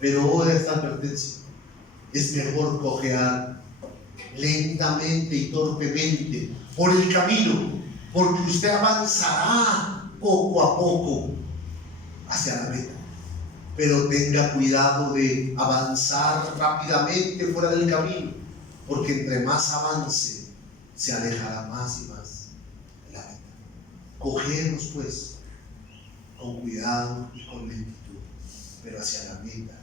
Pero ahora esta advertencia: es mejor cojear lentamente y torpemente por el camino, porque usted avanzará poco a poco hacia la meta. Pero tenga cuidado de avanzar rápidamente fuera del camino, porque entre más avance, se alejará más y más de la meta. Cogemos pues con cuidado y con lentitud, pero hacia la meta.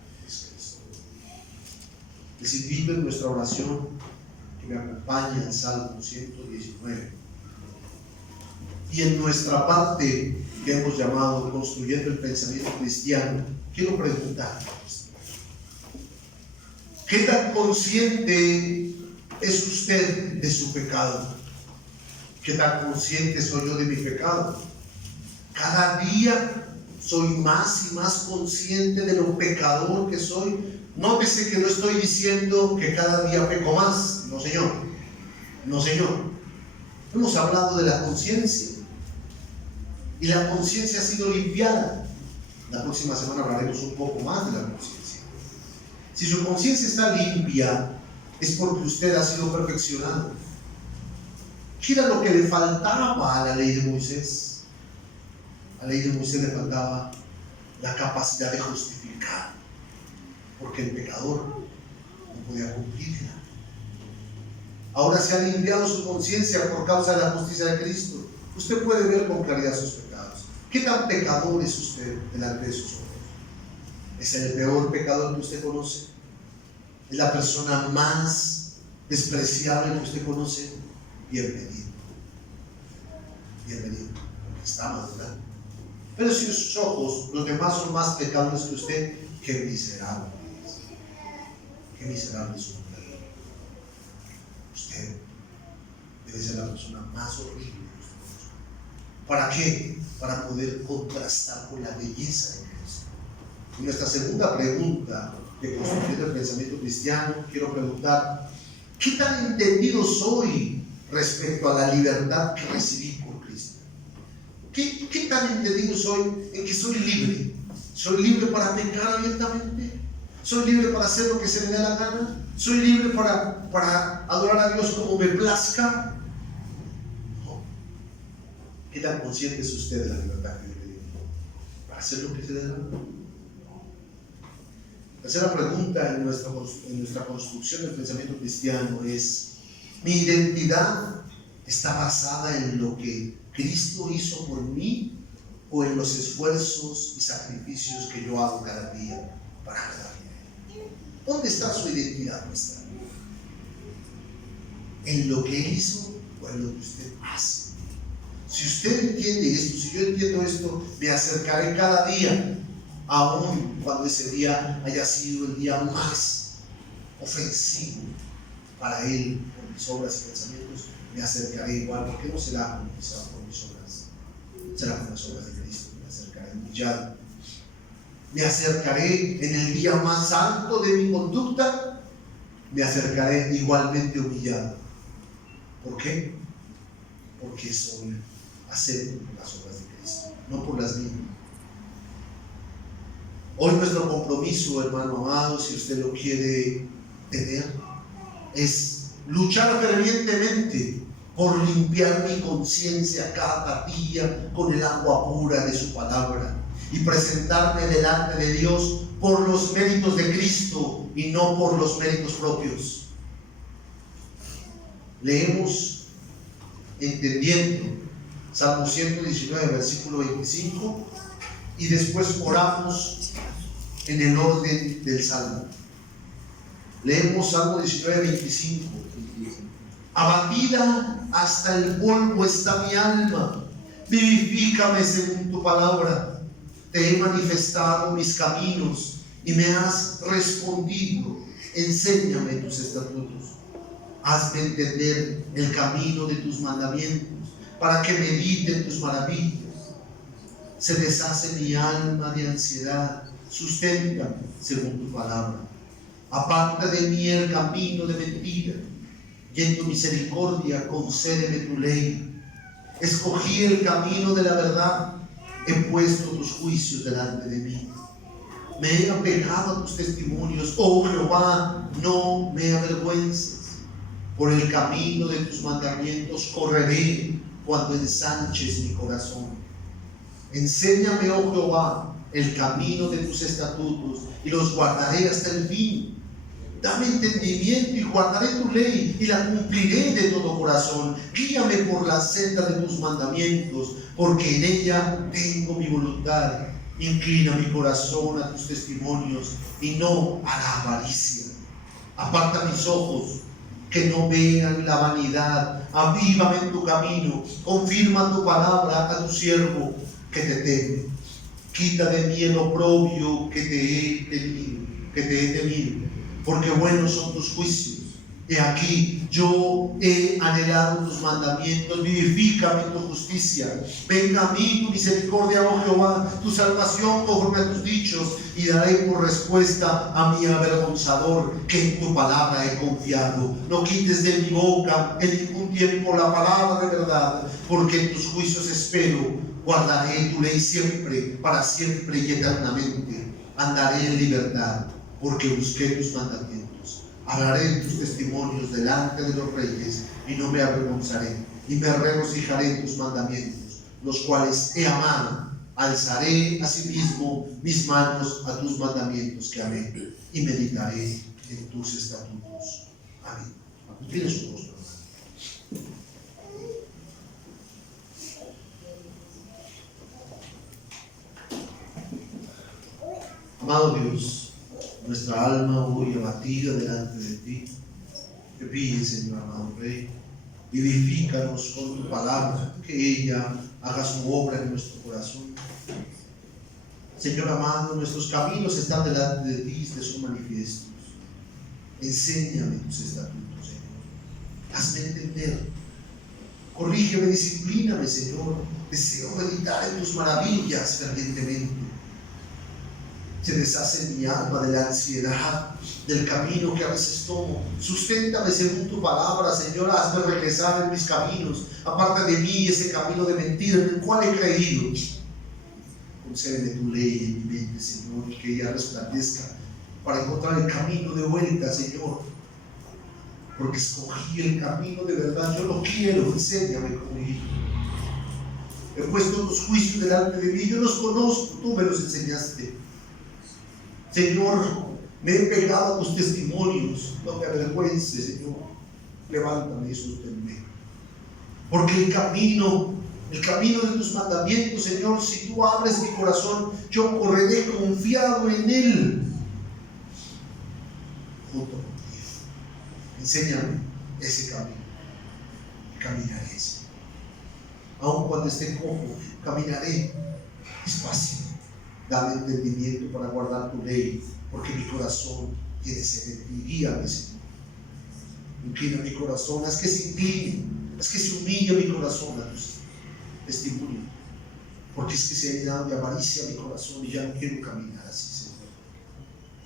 Les invito en nuestra oración que me acompañe al Salmo 119. Y en nuestra parte que hemos llamado Construyendo el Pensamiento Cristiano, quiero preguntarles: ¿qué tan consciente es usted de su pecado? ¿Qué tan consciente soy yo de mi pecado? Cada día soy más y más consciente de lo pecador que soy. Nótese que no estoy diciendo que cada día peco más. No, Señor. No, Señor. Hemos hablado de la conciencia. Y la conciencia ha sido limpiada. La próxima semana hablaremos un poco más de la conciencia. Si su conciencia está limpia, es porque usted ha sido perfeccionado. ¿Qué era lo que le faltaba a la ley de Moisés? A la ley de Moisés le faltaba la capacidad de justificar, porque el pecador no podía cumplirla. Ahora se ha limpiado su conciencia por causa de la justicia de Cristo. Usted puede ver con claridad sus pecados. ¿Qué tan pecador es usted delante de sus ojos? ¿Es el peor pecador que usted conoce? ¿Es la persona más despreciable que usted conoce? Bienvenido. Bienvenido, porque está madurando. Pero si sus ojos, los demás son más pecables que usted, qué miserable es. Qué miserable es usted. Usted debe ser la persona más horrible que usted conozca. ¿Para qué? Para poder contrastar con la belleza de Cristo. Y nuestra segunda pregunta de construcción del pensamiento cristiano, quiero preguntar: ¿qué tan entendido soy respecto a la libertad que recibí por Cristo? ¿Qué tan entendido soy en que soy libre? ¿Soy libre para pecar abiertamente? ¿Soy libre para hacer lo que se me dé la gana? ¿Soy libre para adorar a Dios como me plazca? No. ¿Qué tan consciente es usted de la libertad que Dios le dio? ¿Para hacer lo que se dé la gana? La tercera pregunta en nuestra construcción del pensamiento cristiano es: ¿mi identidad está basada en lo que Cristo hizo por mí o en los esfuerzos y sacrificios que yo hago cada día para agradarle? ¿Dónde está su identidad puesta? ¿En lo que Él hizo o en lo que usted hace? Si usted entiende esto, si yo entiendo esto, me acercaré cada día, aun cuando ese día haya sido el día más ofensivo para Él por mis obras y pensamientos, me acercaré igual, porque no será por mis obras, será por las obras de Cristo. Me acercaré humillado, me acercaré en el día más alto de mi conducta, me acercaré igualmente humillado. ¿Por qué? Porque soy acepto por las obras de Cristo, no por las mías. Hoy nuestro compromiso, hermano amado, si usted lo quiere tener, es luchar fervientemente por limpiar mi conciencia cada día con el agua pura de su palabra y presentarme delante de Dios por los méritos de Cristo y no por los méritos propios. Leemos entendiendo Salmo 119, versículo 25, y después oramos en el orden del Salmo. Leemos Salmo 19, 25. Abatida hasta el polvo está mi alma, vivifícame según tu palabra. Te he manifestado mis caminos y me has respondido. Enséñame tus estatutos. Hazme entender el camino de tus mandamientos, para que medite en tus maravillas. Se deshace mi alma de ansiedad, susténtame según tu palabra. Aparta de mí el camino de mentira, y en tu misericordia concédeme tu ley. Escogí el camino de la verdad, he puesto tus juicios delante de mí. Me he apegado a tus testimonios, oh Jehová, no me avergüences. Por el camino de tus mandamientos correré cuando ensanches mi corazón. Enséñame, oh Jehová, el camino de tus estatutos y los guardaré hasta el fin. Dame entendimiento y guardaré tu ley y la cumpliré de todo corazón. Guíame por la senda de tus mandamientos, porque en ella tengo mi voluntad. Inclina mi corazón a tus testimonios y no a la avaricia. Aparta mis ojos que no vean la vanidad. Avívame en tu camino. Confirma tu palabra a tu siervo que te teme. Quita de mí el oprobio que te he temido, porque buenos son tus juicios. He aquí, yo he anhelado tus mandamientos, vivifícame en tu justicia. Venga a mí tu misericordia, oh Jehová, tu salvación conforme a tus dichos, y daré por respuesta a mi avergonzador, que en tu palabra he confiado. No quites de mi boca en ningún tiempo la palabra de verdad, porque en tus juicios espero. Guardaré tu ley siempre, para siempre y eternamente. Andaré en libertad, porque busqué tus mandamientos. Hablaré de tus testimonios delante de los reyes, y no me avergonzaré, y me regocijaré en tus mandamientos, los cuales he amado. Alzaré asimismo mis manos a tus mandamientos que amé, y meditaré en tus estatutos. Amén. Inclina su rostro. Amado Dios, nuestra alma hoy abatida delante de ti, te pide, Señor amado Rey, Vivifícanos con tu palabra, que ella haga su obra en nuestro corazón. Señor amado, nuestros caminos están delante de ti, te son manifiestos. Enséñame tus estatutos, Señor. Hazme entender. Corrígeme, disciplíname, Señor. Deseo meditar en tus maravillas fervientemente. Se deshace mi alma de la ansiedad, del camino que a veces tomo. Susténtame según tu palabra, Señor. Hazme regresar en mis caminos. Aparta de mí ese camino de mentira en el cual he creído. Concédeme tu ley en mi mente, Señor, y que ella resplandezca para encontrar el camino de vuelta, Señor. Porque escogí el camino de verdad. Yo lo quiero. Enséñame como hijo. He puesto tus juicios delante de mí. Yo los conozco. Tú me los enseñaste. Señor, me he pegado a tus testimonios. No me avergüences, Señor. Levántame y sosténme. Porque el camino de tus mandamientos, Señor, si tú abres mi corazón, yo correré confiado en él. Junto contigo. Enséñame ese camino. Caminaré, Señor. Aun cuando esté cojo, caminaré despacio. Dame entendimiento para guardar tu ley, porque mi corazón tiene sed de ti. Guíame, Señor. Inclina mi corazón, haz que se incline, haz que se humille mi corazón a tus testimonios, porque es que se ha llenado de avaricia mi corazón y ya no quiero caminar así, Señor.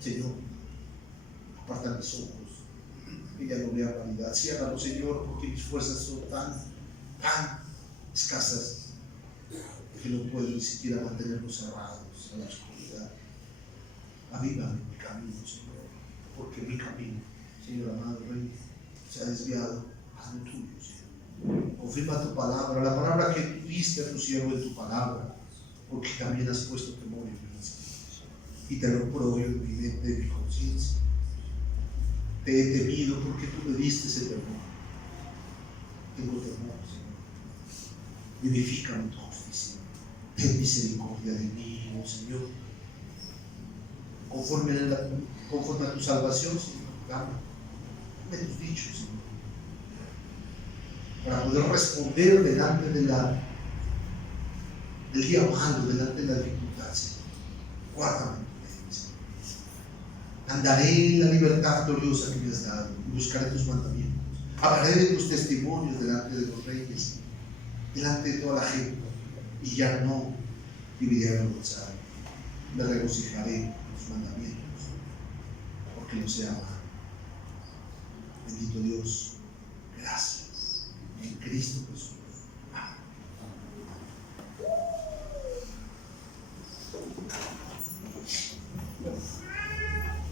Señor, aparta mis ojos, que ya no vea vanidad. Ciérralo, Señor, porque mis fuerzas son tan escasas que no puedo ni siquiera mantenerlos cerrados a la oscuridad. Avívame mi camino, Señor, porque mi camino, Señor amado Rey, se ha desviado. Hazlo tuyo, Señor. Confirma tu palabra, la palabra que tú diste a tu siervo en tu palabra, porque también has puesto temor en mí, Señor. Y te lo pruebo en mi mente, en mi conciencia. Te he temido porque tú me diste ese temor. Tengo temor, Señor. Vivifícame tu justicia. Ten misericordia de mí, oh Señor. Conforme a tu salvación, Señor, dame tus dichos, Señor, para poder responder delante del día malo, delante de la dificultad, Señor. Guárdame, Señor. Andaré en la libertad gloriosa que me has dado y buscaré tus mandamientos. Hablaré de tus testimonios delante de los reyes, delante de toda la gente, y ya no viviré avergonzado. Me regocijaré en tus mandamientos, porque los he amado. Bendito Dios, gracias en Cristo Jesús.